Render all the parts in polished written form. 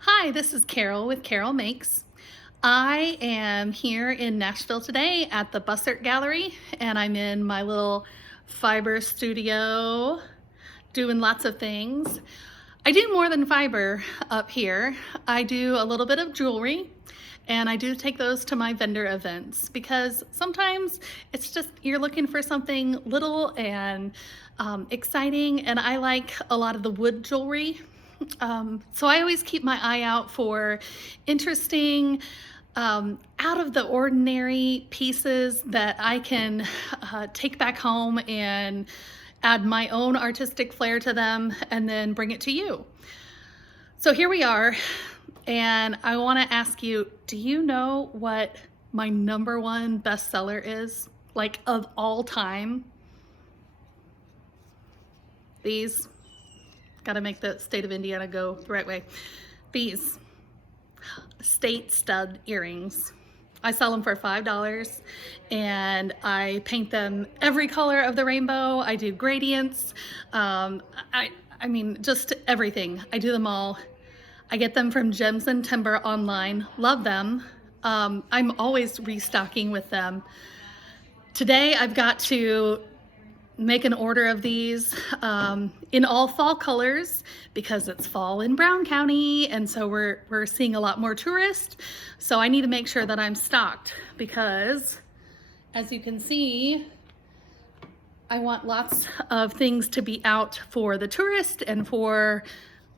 Hi, this is Carol with Carol Makes. I am here in Nashville today at the Bussert Gallery, and I'm in my little fiber studio doing lots of things. I do more than fiber up here. I do a little bit of jewelry, and I do take those to my vendor events because sometimes it's just you're looking for something little and exciting, and I like a lot of the wood jewelry. So I always keep my eye out for interesting, out of the ordinary pieces that I can take back home and add my own artistic flair to them and then bring it to you. So here we are, and I want to ask you, do you know what my #1 bestseller is, like of all time? These. Got to make the state of Indiana go the right way. These state stud earrings. I sell them for $5 and I paint them every color of the rainbow. I do gradients. I mean, just everything. I do them all. I get them from Gems and Timber online. Love them. I'm always restocking with them. Today I've got to make an order of these in all fall colors because it's fall in Brown County, and so we're seeing a lot more tourists. So I need to make sure that I'm stocked because, as you can see, I want lots of things to be out for the tourist and for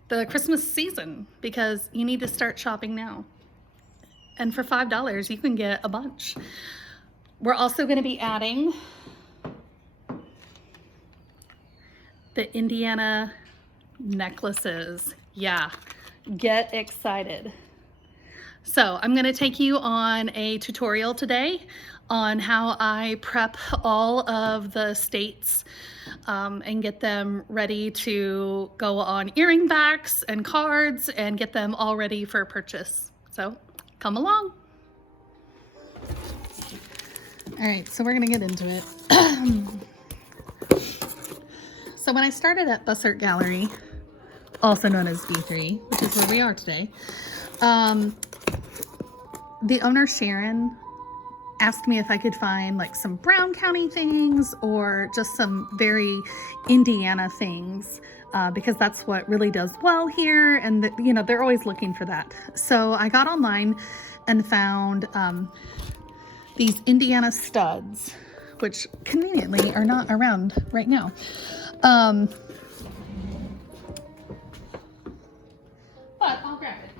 the Christmas season because you need to start shopping now. And for $5, you can get a bunch. We're also going to be adding the Indiana necklaces. Yeah, get excited. So I'm gonna take you on a tutorial today on how I prep all of the states and get them ready to go on earring backs and cards and get them all ready for purchase. So come along. All right, so we're gonna get into it. So when I started at Bussert Gallery, also known as B3, which is where we are today, the owner, Sharon, asked me if I could find like some Brown County things or just some very Indiana things because that's what really does well here, and you know, they're always looking for that. So I got online and found these Indiana studs, which conveniently are not around right now. But I'll grab it.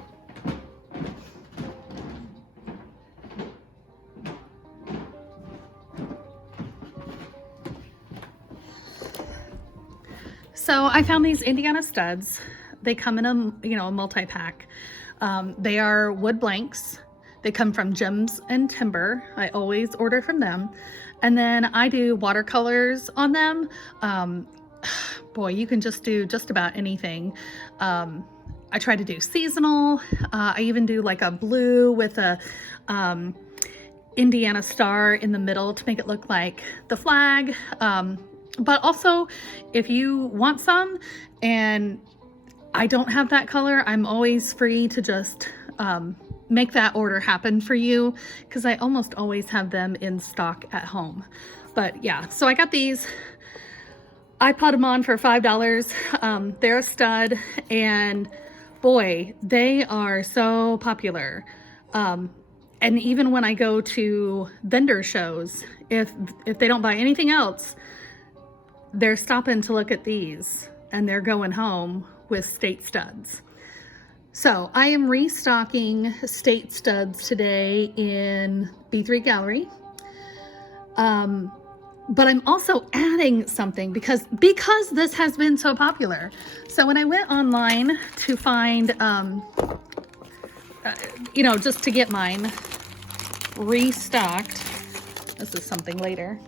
So I found these Indiana studs. They come in a multi-pack. They are wood blanks. They come from Gems and Timber. I always order from them. And then I do watercolors on them. Boy, you can just do just about anything. I try to do seasonal. I even do like a blue with a Indiana star in the middle to make it look like the flag. But also, if you want some and I don't have that color, I'm always free to just make that order happen for you because I almost always have them in stock at home. But yeah, so I got these. I put them on for $5. They're a stud, and boy, they are so popular. And even when I go to vendor shows, if they don't buy anything else, they're stopping to look at these and they're going home with state studs. So I am restocking state studs today in B3 Gallery. But I'm also adding something because this has been so popular. So when I went online to find, just to get mine restocked, this is something later.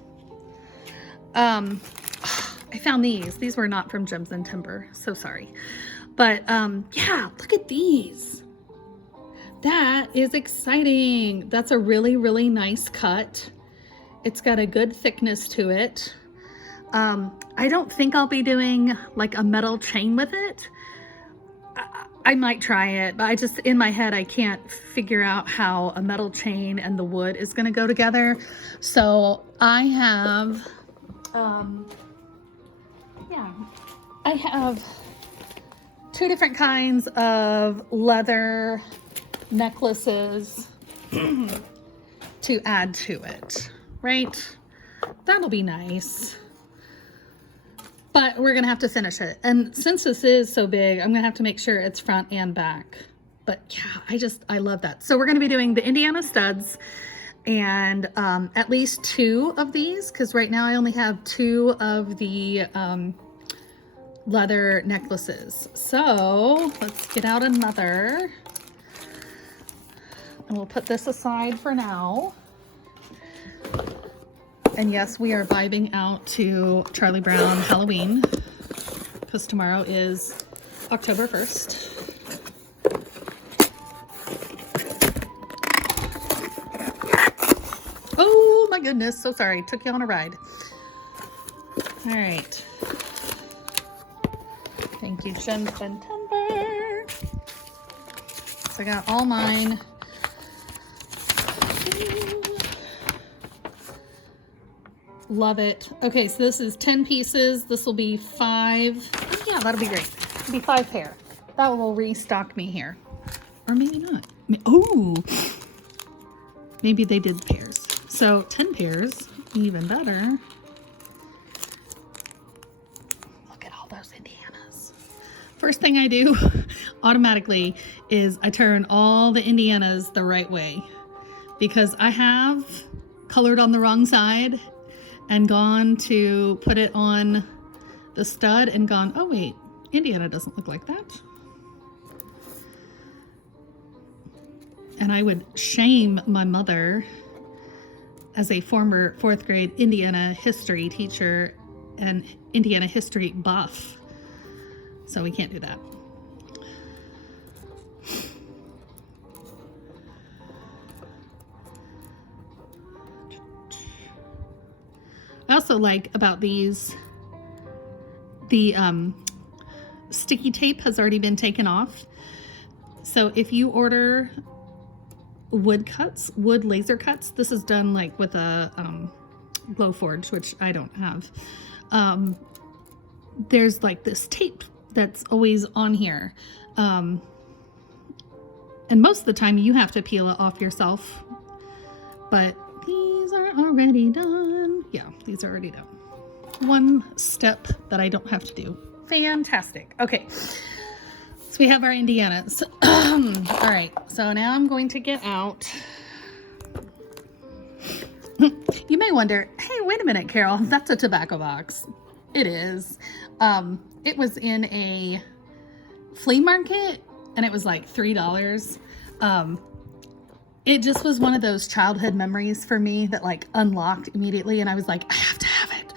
I found these. These were not from Gems and Timber. So sorry. But yeah, look at these. That is exciting. That's a really, really nice cut. It's got a good thickness to it. I don't think I'll be doing like a metal chain with it. I might try it, but I just, in my head, I can't figure out how a metal chain and the wood is going to go together. So I have, yeah, I have 2 different kinds of leather necklaces to add to it, right? That'll be nice. But we're gonna have to finish it. And since this is so big, I'm gonna have to make sure it's front and back. But yeah, I love that. So we're gonna be doing the Indiana studs and at least 2 of these, because right now I only have 2 of the leather necklaces. So let's get out another. And we'll put this aside for now. And yes, we are vibing out to Charlie Brown Halloween because tomorrow is October 1st. Oh my goodness, so sorry. Took you on a ride. All right. Thank you, Jen September. So I got all mine. Love it. Okay, so this is 10 pieces. This will be 5. Yeah, that'll be great. It'll be 5 pair. That will restock me here. Or maybe not. Oh, maybe they did pairs. So 10 pairs, even better. Look at all those Indianas. First thing I do automatically is I turn all the Indianas the right way because I have colored on the wrong side and gone to put it on the stud and gone, oh wait, Indiana doesn't look like that. And I would shame my mother as a former 4th grade Indiana history teacher and Indiana history buff. So we can't do that. I also like about these, the sticky tape has already been taken off. So if you order wood laser cuts, this is done like with a Glowforge, which I don't have. There's like this tape that's always on here. And most of the time you have to peel it off yourself, but these are already done. Yeah, these are already done. One step that I don't have to do. Fantastic. Okay, so we have our Indianas. All right, so now I'm going to get out. You may wonder, hey, wait a minute, Carol, that's a tobacco box. It is. It was in a flea market and it was like $3. It just was one of those childhood memories for me that like unlocked immediately. And I was like, I have to have it.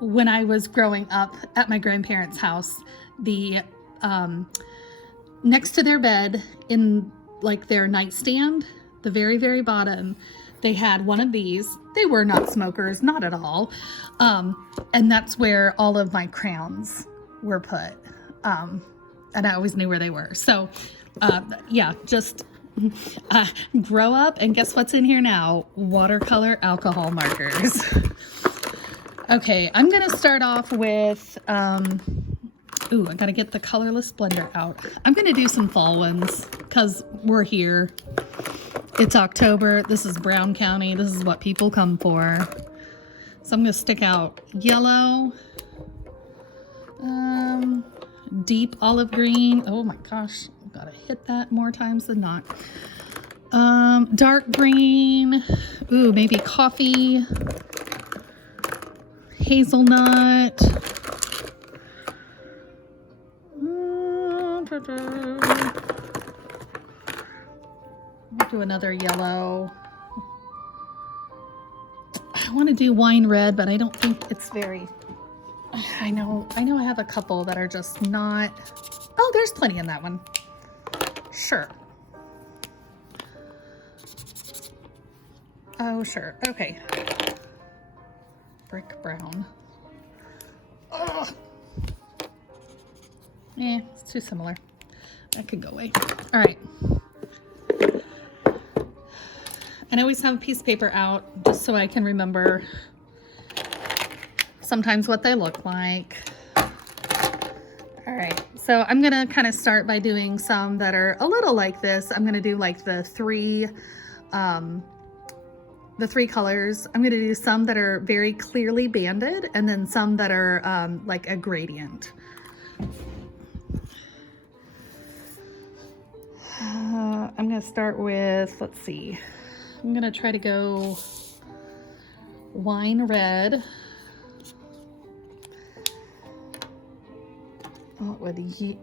When I was growing up at my grandparents' house, the next to their bed in like their nightstand, the very, very bottom, they had one of these. They were not smokers, not at all. And that's where all of my crowns were put. And I always knew where they were. So yeah, just grow up and guess what's in here now? Watercolor alcohol markers. Okay, I'm gonna start off with, ooh, I gotta get the colorless blender out. I'm gonna do some fall ones because we're here. It's October, this is Brown County, this is what people come for. So I'm gonna stick out yellow, deep olive green. Oh my gosh, I've gotta hit that more times than not. Dark green, ooh, maybe coffee, hazelnut. I'll do another yellow. I want to do wine red, but I don't think it's very, I know I have a couple that are just not, oh, there's plenty in that one. Sure. Oh, sure. Okay. Brick brown. Ugh. It's too similar. That could go away. All right. And I always have a piece of paper out just so I can remember sometimes what they look like. All right, so I'm gonna kind of start by doing some that are a little like this. I'm gonna do like the three colors. I'm gonna do some that are very clearly banded and then some that are like a gradient. I'm gonna start with, let's see, I'm gonna try to go wine red.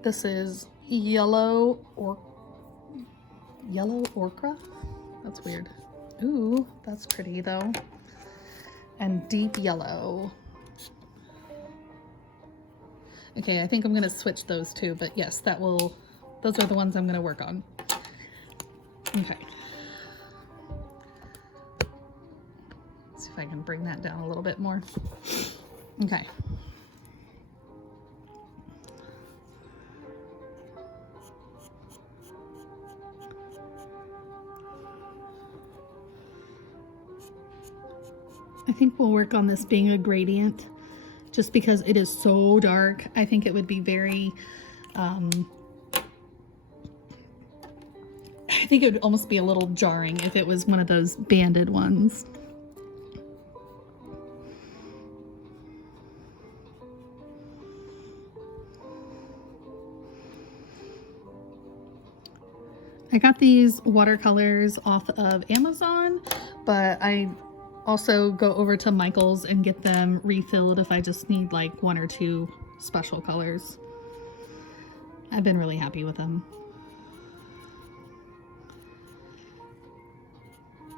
This is yellow ochre. That's weird. Ooh, that's pretty though. And deep yellow. Okay, I think I'm gonna switch those two, but yes, those are the ones I'm gonna work on. Okay. Let's see if I can bring that down a little bit more. Okay. I think we'll work on this being a gradient just because it is so dark. I think it would be very, I think it would almost be a little jarring if it was one of those banded ones. I got these watercolors off of Amazon, but I also go over to Michael's and get them refilled if I just need like one or two special colors. I've been really happy with them.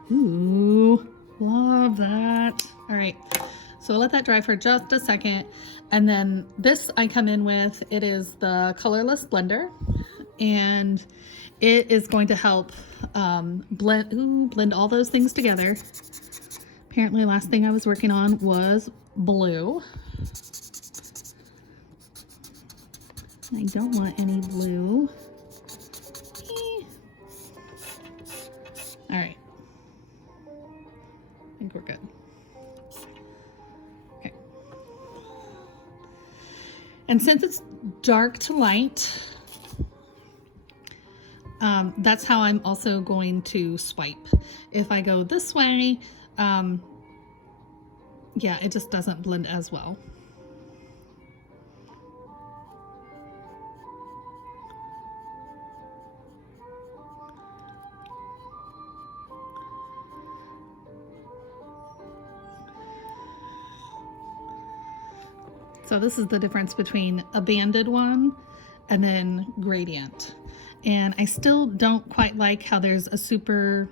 Ooh, love that. All right, so I'll let that dry for just a second. And then this I come in with, it is the Colorless Blender, and it is going to help blend all those things together. Apparently last thing I was working on was blue. I don't want any blue. All right. I think we're good. Okay. And since it's dark to light, that's how I'm also going to swipe. If I go this way, yeah, it just doesn't blend as well. So this is the difference between a banded one and then gradient. And I still don't quite like how there's a super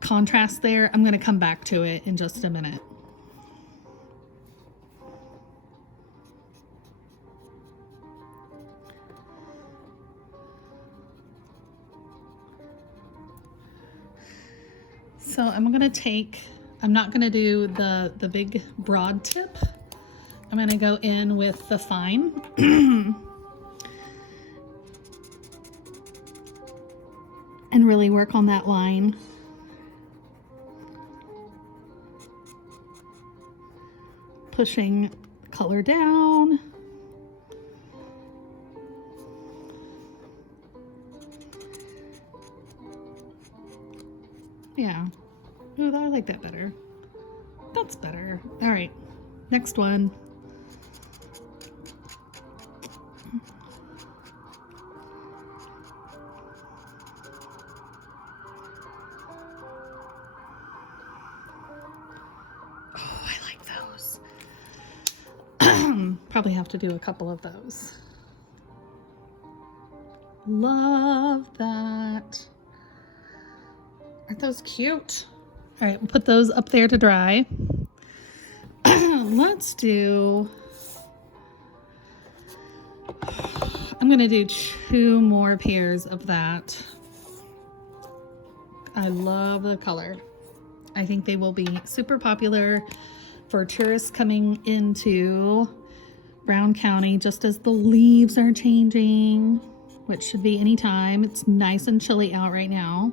contrast there. I'm going to come back to it in just a minute. So I'm going to take, I'm not going to do the big broad tip. I'm going to go in with the fine. And really work on that line. Pushing color down. Yeah. Ooh, I like that better. That's better. All right. Next one. Probably have to do a couple of those. Love that. Aren't those cute? All right, we'll put those up there to dry. Let's do, I'm gonna do 2 more pairs of that. I love the color. I think they will be super popular for tourists coming into Brown County, just as the leaves are changing, which should be any time. It's nice and chilly out right now.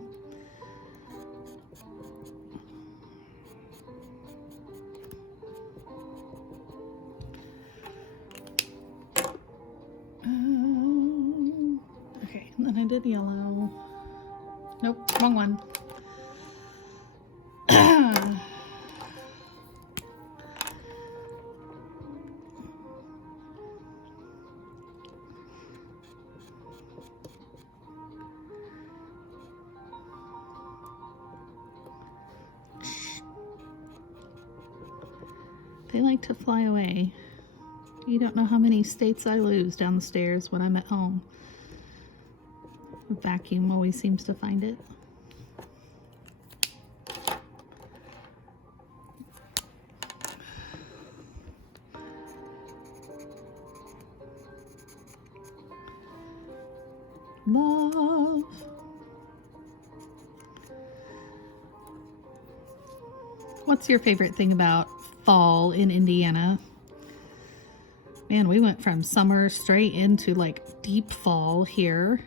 Okay, and then I did yellow. Nope, wrong one. They like to fly away. You don't know how many states I lose down the stairs when I'm at home. The vacuum always seems to find it. Love. What's your favorite thing about fall in Indiana? Man, we went from summer straight into like deep fall here.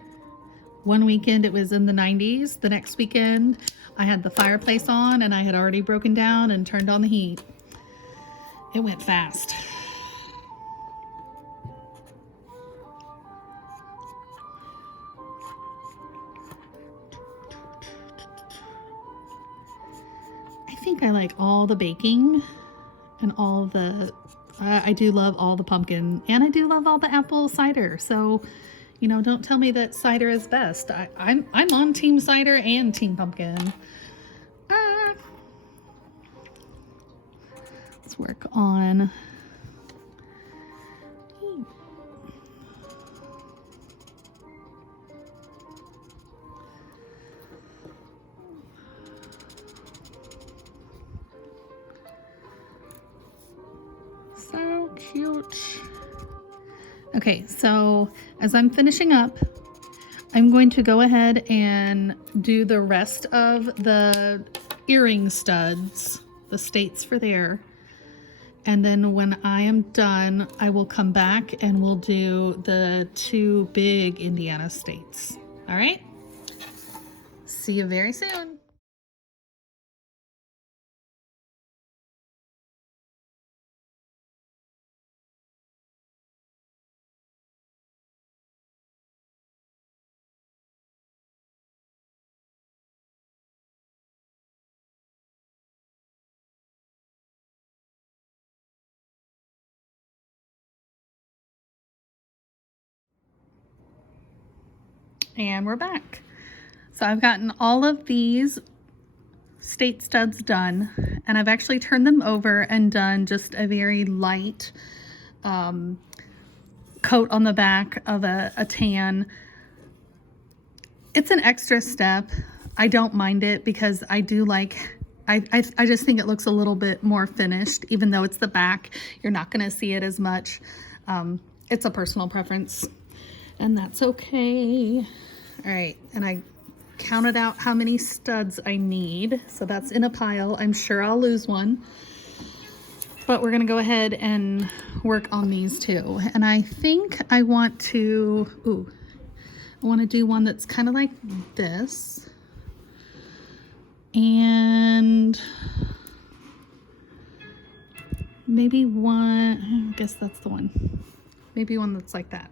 One weekend it was in the 90s. The next weekend I had the fireplace on and I had already broken down and turned on the heat. It went fast. I think I like all the baking and all the, I do love all the pumpkin, and I do love all the apple cider. So, you know, don't tell me that cider is best. I'm on team cider and team pumpkin. Let's work on so cute. Okay, so as I'm finishing up, I'm going to go ahead and do the rest of the earring studs, the states for there. And then when I am done, I will come back and we'll do the 2 big Indiana states. All right? See you very soon. And we're back. So I've gotten all of these state studs done, and I've actually turned them over and done just a very light coat on the back of a tan. It's an extra step. I don't mind it because I do like, I just think it looks a little bit more finished, even though it's the back. You're not going to see it as much. It's a personal preference, and that's okay. All right, and I counted out how many studs I need, so that's in a pile. I'm sure I'll lose one, but we're gonna go ahead and work on these two. And I think I want to, I want to do one that's kind of like this, and maybe one, I guess that's the one, maybe one that's like that.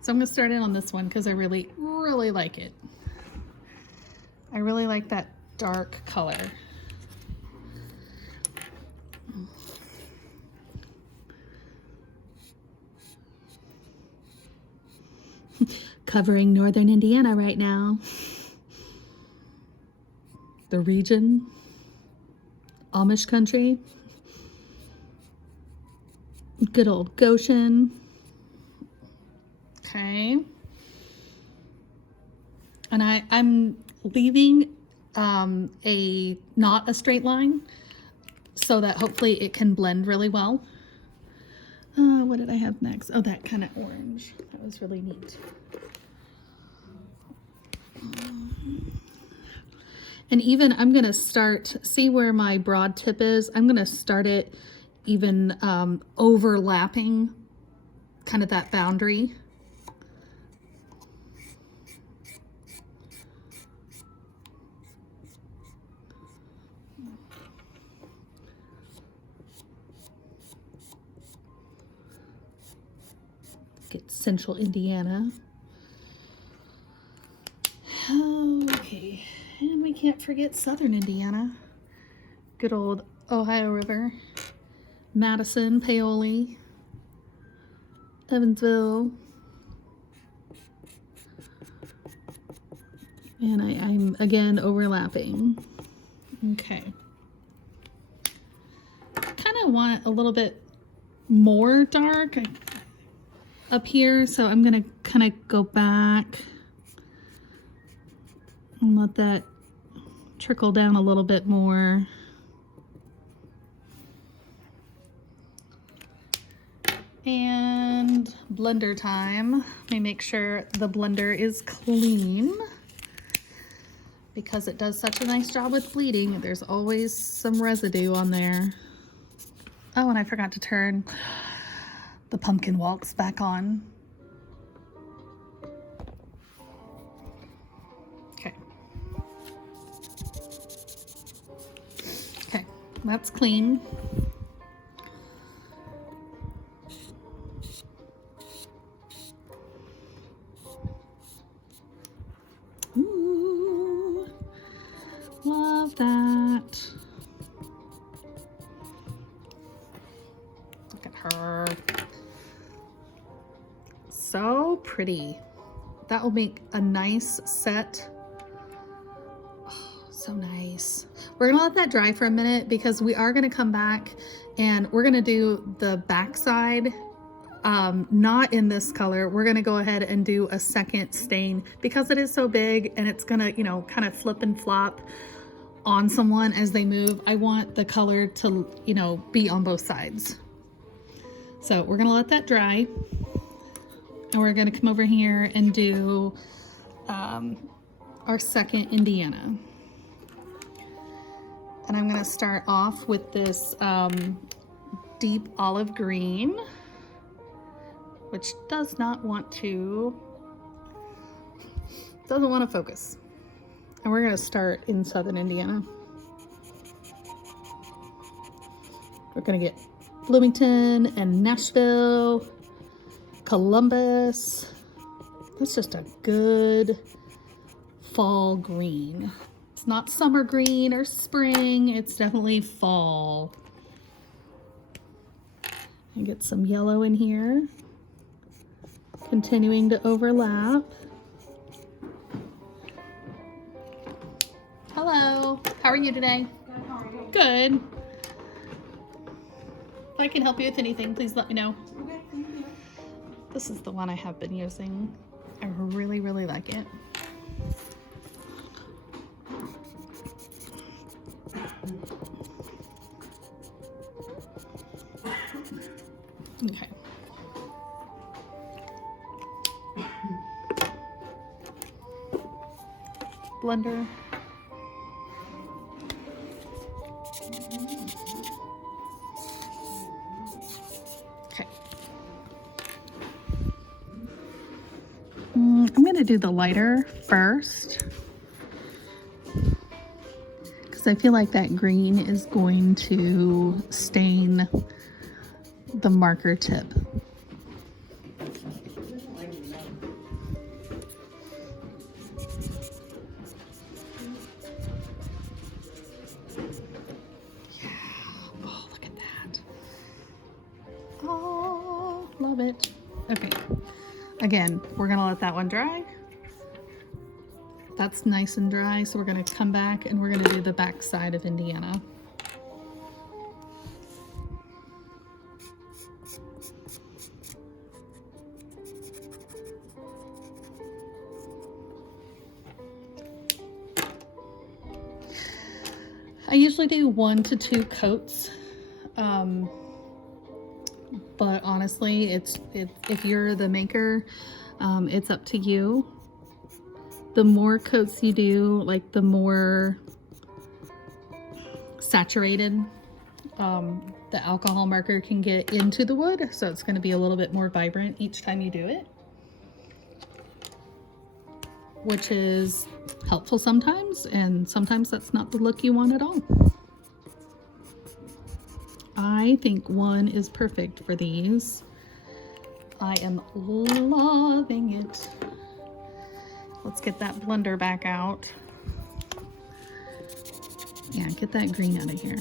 So I'm gonna start in on this one because I really, really like it. I really like that dark color. Covering northern Indiana right now. The region, Amish country, good old Goshen. Okay. And I'm leaving not a straight line so that hopefully it can blend really well. What did I have next? Oh, that kind of orange. That was really neat. And even I'm going to start, see where my broad tip is? I'm going to start it even overlapping kind of that boundary. Get Central Indiana. Okay, and we can't forget Southern Indiana. Good old Ohio River. Madison, Paoli, Evansville. And I'm again overlapping. Okay. Kind of want a little bit more dark up here, so I'm gonna kind of go back and let that trickle down a little bit more. And blender time. Let me make sure the blender is clean because it does such a nice job with bleeding. There's always some residue on there. Oh, and I forgot to turn the pumpkin walks back on. Okay. Okay, that's clean. Ooh, love that. Look at her. So pretty. That will make a nice set. Oh, so nice. We're gonna let that dry for a minute because we are gonna come back and we're gonna do the back side. Not in this color. We're gonna go ahead and do a second stain because it is so big and it's gonna, you know, kind of flip and flop on someone as they move. I want the color to, you know, be on both sides. So we're gonna let that dry and we're gonna come over here and do our second Indiana. And I'm gonna start off with this deep olive green, which doesn't want to focus. And we're gonna start in Southern Indiana. We're gonna get Bloomington and Nashville, Columbus. That's just a good fall green. It's not summer green or spring, it's definitely fall. And get some yellow in here. Continuing to overlap. Hello, how are you today? Good, how are you? Good. If I can help you with anything, please let me know. Okay, thank you. This is the one I have been using. I really, really like it. Okay. Blender. Okay. I'm going to do the lighter first because I feel like that green is going to stain the marker tip. Love it. Okay, again, we're gonna let that one dry. That's nice and dry, so we're gonna come back and we're gonna do the back side of Indiana. I usually do 1 to 2 coats. But honestly, if you're the maker, it's up to you. The more coats you do, like the more saturated the alcohol marker can get into the wood, so it's going to be a little bit more vibrant each time you do it, which is helpful sometimes, and sometimes that's not the look you want at all. I think 1 is perfect for these. I am loving it. Let's get that blender back out. Yeah, get that green out of here.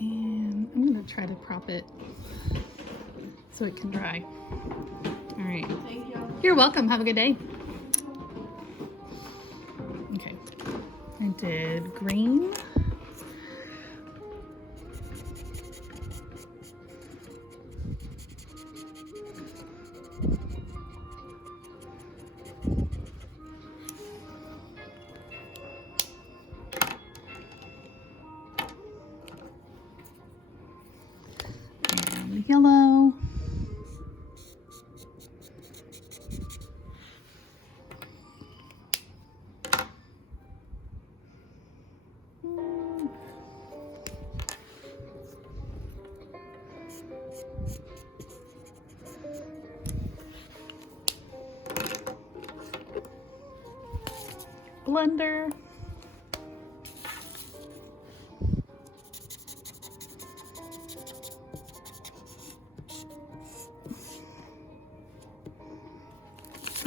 And I'm gonna try to prop it so it can dry. All right. Thank you. You're welcome. Have a good day. Okay. I did green. And yellow. Blender.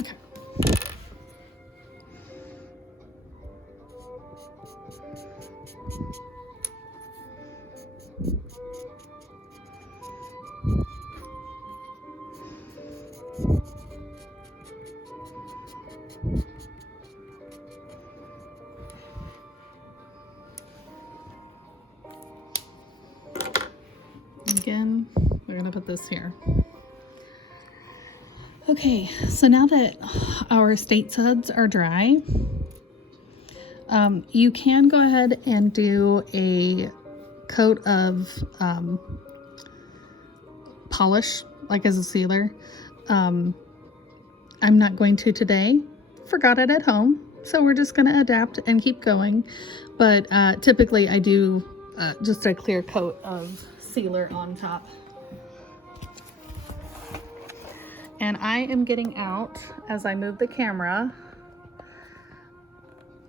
Okay. Again, we're gonna put this here. Okay, so now that our state suds are dry, you can go ahead and do a coat of polish, like as a sealer. I'm not going to today. Forgot it at home, so we're just gonna adapt and keep going. But typically I do just a clear coat of sealer on top. And I am getting out, as I move the camera,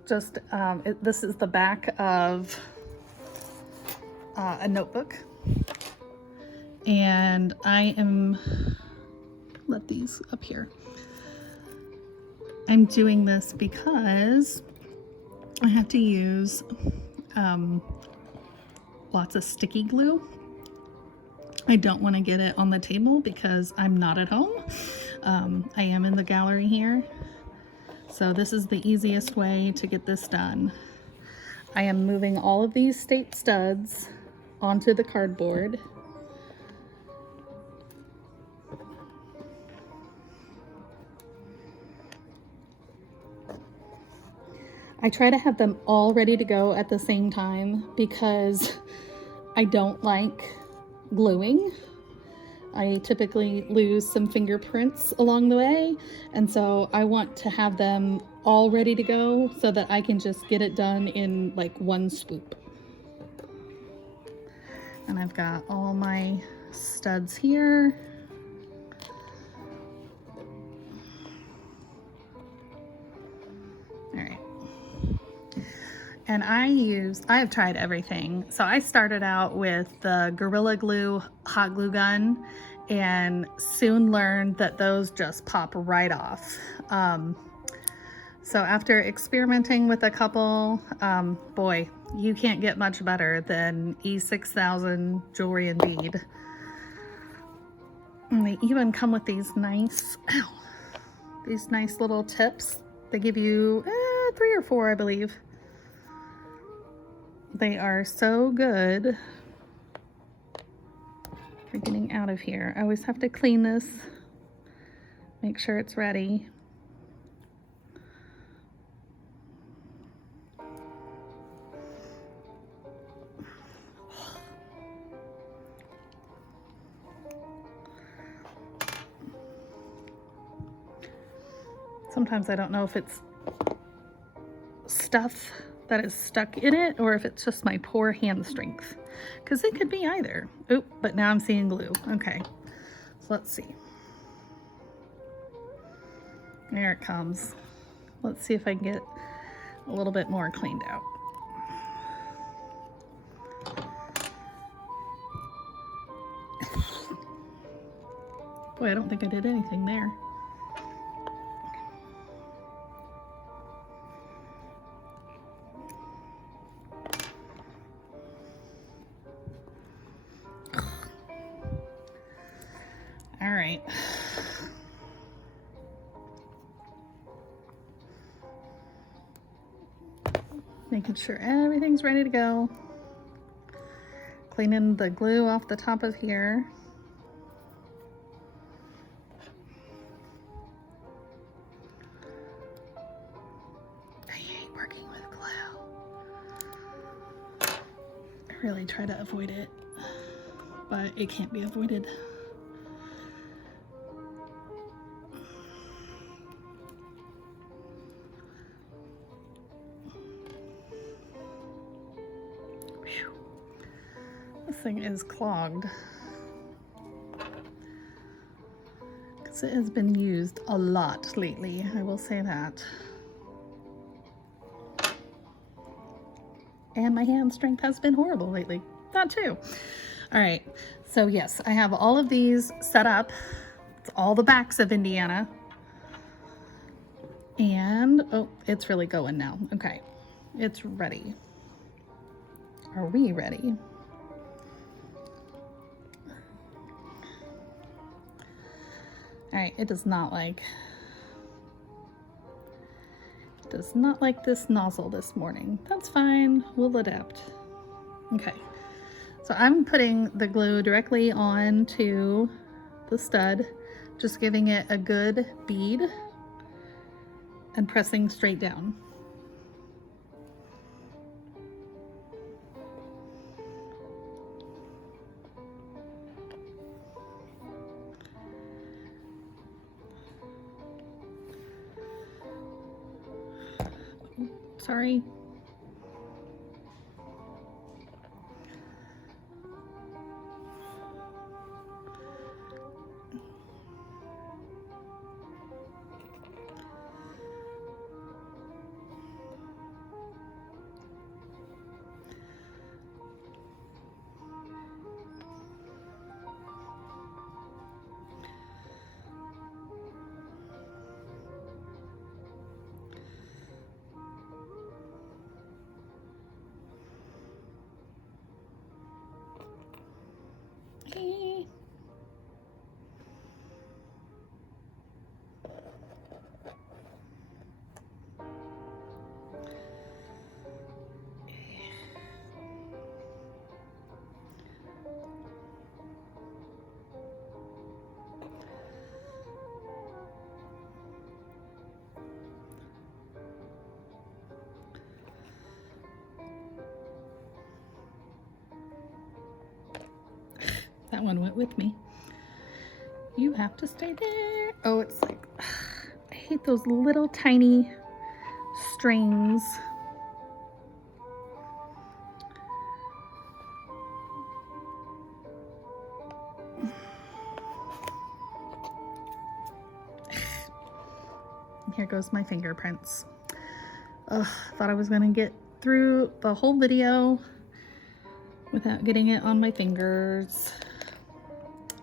just this is the back of a notebook, and I am, let these up here. I'm doing this because I have to use lots of sticky glue. I don't want to get it on the table because I'm not at home. I am in the gallery here. So this is the easiest way to get this done. I am moving all of these state studs onto the cardboard. I try to have them all ready to go at the same time because I don't like gluing. I typically lose some fingerprints along the way, and so I want to have them all ready to go so that I can just get it done in like one swoop. And I've got all my studs here. All right. And I have tried everything. So I started out with the Gorilla Glue hot glue gun and soon learned that those just pop right off. So after experimenting with a couple, boy, you can't get much better than E6000 Jewelry and Bead. And they even come with these nice, these nice little tips. They give you 3 or 4, I believe. They are so good for getting out of here. I always have to clean this, make sure it's ready. Sometimes I don't know if it's stuff that is stuck in it or if it's just my poor hand strength, because it could be either. Oop, but now I'm seeing glue. Okay, so let's see. There it comes. Let's see if I can get a little bit more cleaned out. Boy, I don't think I did anything there. All right. Making sure everything's ready to go. Cleaning the glue off the top of here. I hate working with glue. I really try to avoid it, but it can't be avoided. This thing is clogged because it has been used a lot lately, I will say that. And my hand strength has been horrible lately. That too. All right, so yes, I have all of these set up. It's all the backs of Indiana. And, oh, it's really going now. Okay, it's ready. Are we ready? All right, it does not like this nozzle this morning. That's fine, we'll adapt. Okay, so I'm putting the glue directly onto the stud, just giving it a good bead and pressing straight down. Sorry. Okay. That one went with me. You have to stay there. Oh, it's like, I hate those little tiny strings. Here goes my fingerprints. Ugh, thought I was gonna get through the whole video without getting it on my fingers.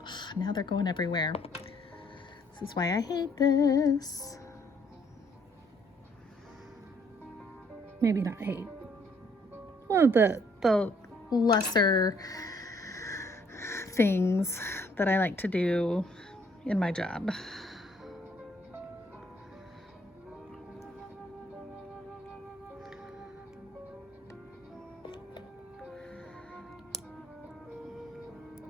Ugh, now they're going everywhere. This is why I hate this. Maybe not hate. One of the lesser things that I like to do in my job.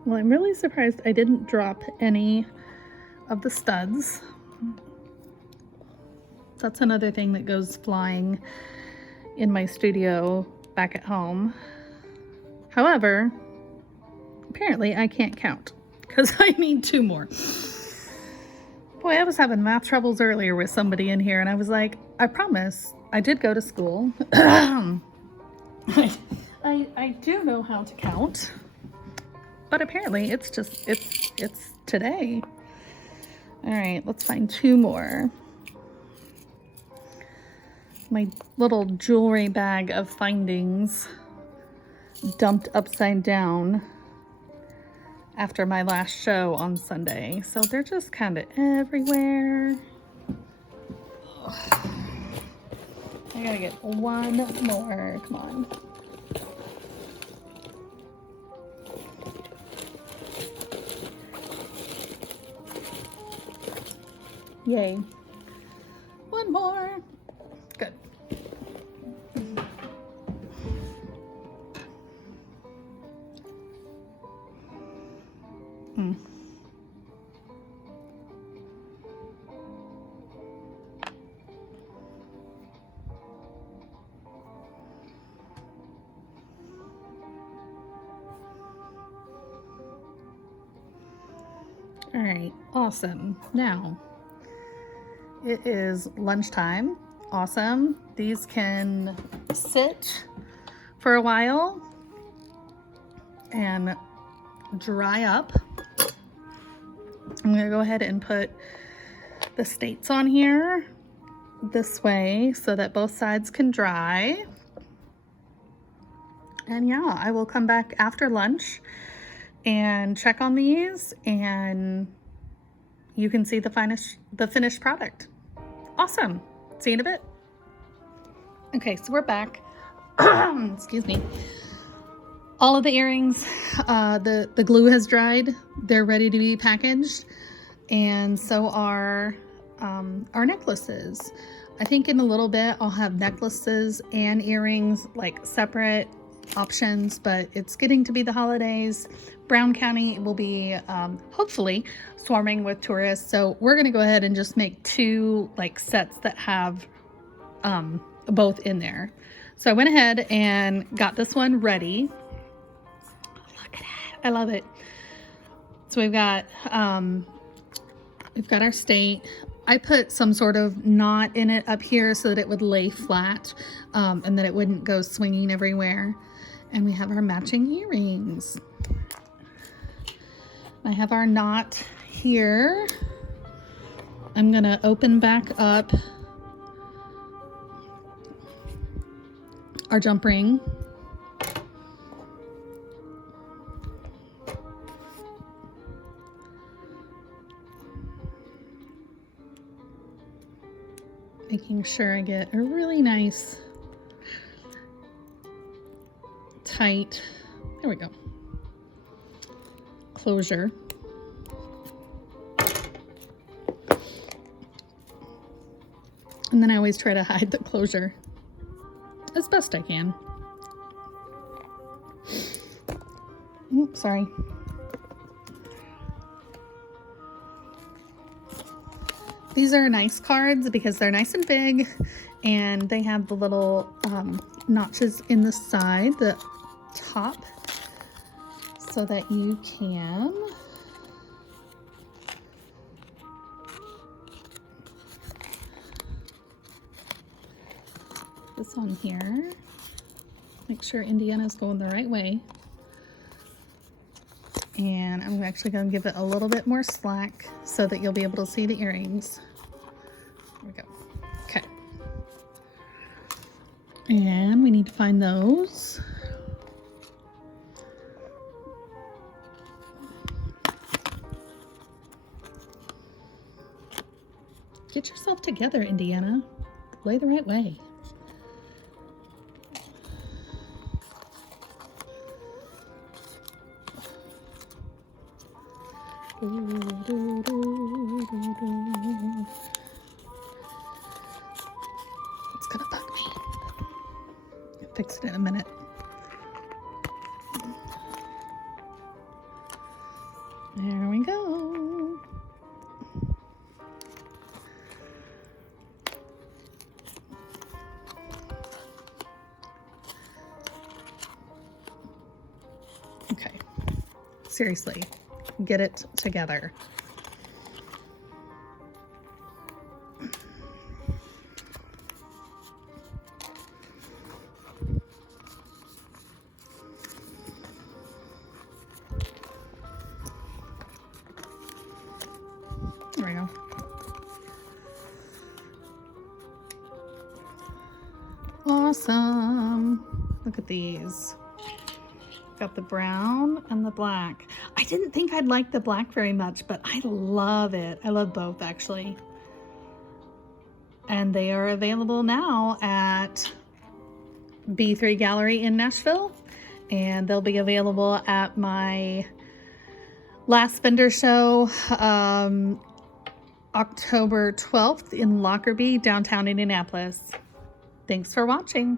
Well, I'm really surprised I didn't drop any of the studs. That's another thing that goes flying in my studio back at home. However, apparently I can't count because I need 2 more. Boy, I was having math troubles earlier with somebody in here, and I was like, I promise, I did go to school. I do know how to count, but apparently it's today. All right, let's find 2 more. My little jewelry bag of findings dumped upside down after my last show on Sunday. So they're just kind of everywhere. Ugh. I gotta get 1 more, come on. Yay. 1 more. Good. All right, awesome. Now, it is lunchtime. Awesome. These can sit for a while and dry up. I'm gonna go ahead and put the States on here this way so that both sides can dry. And yeah, I will come back after lunch and check on these, and you can see the finished product. Awesome. See you in a bit. Okay, so we're back. Excuse me. All of the earrings, the glue has dried. They're ready to be packaged, and so are our necklaces. I think in a little bit I'll have necklaces and earrings like separate options, but it's getting to be the holidays. Brown County will be hopefully swarming with tourists, so we're gonna go ahead and just make 2 like sets that have both in there. So I went ahead and got this one ready. Look at it, I love it. So we've got our state. I put some sort of knot in it up here so that it would lay flat and that it wouldn't go swinging everywhere. And we have our matching earrings. I have our knot here. I'm gonna open back up our jump ring. Making sure I get a really nice tight, there we go, closure. And then I always try to hide the closure as best I can. Oops, sorry. These are nice cards because they're nice and big, and they have the little notches in the side, the top, so that you can this on here. Make sure Indiana's going the right way. And I'm actually going to give it a little bit more slack so that you'll be able to see the earrings. There we go. Okay. And we need to find those. Get yourself together, Indiana. Lay the right way. It's gonna bug me. I'll fix it in a minute. There we go. Okay. Seriously. Get it together. Awesome. Look at these. Got the brown and the black. I didn't think I'd like the black very much, but I love it. I love both actually. And they are available now at B3 Gallery in Nashville. And they'll be available at my last vendor show, October 12th in Lockerbie, downtown Indianapolis. Thanks for watching.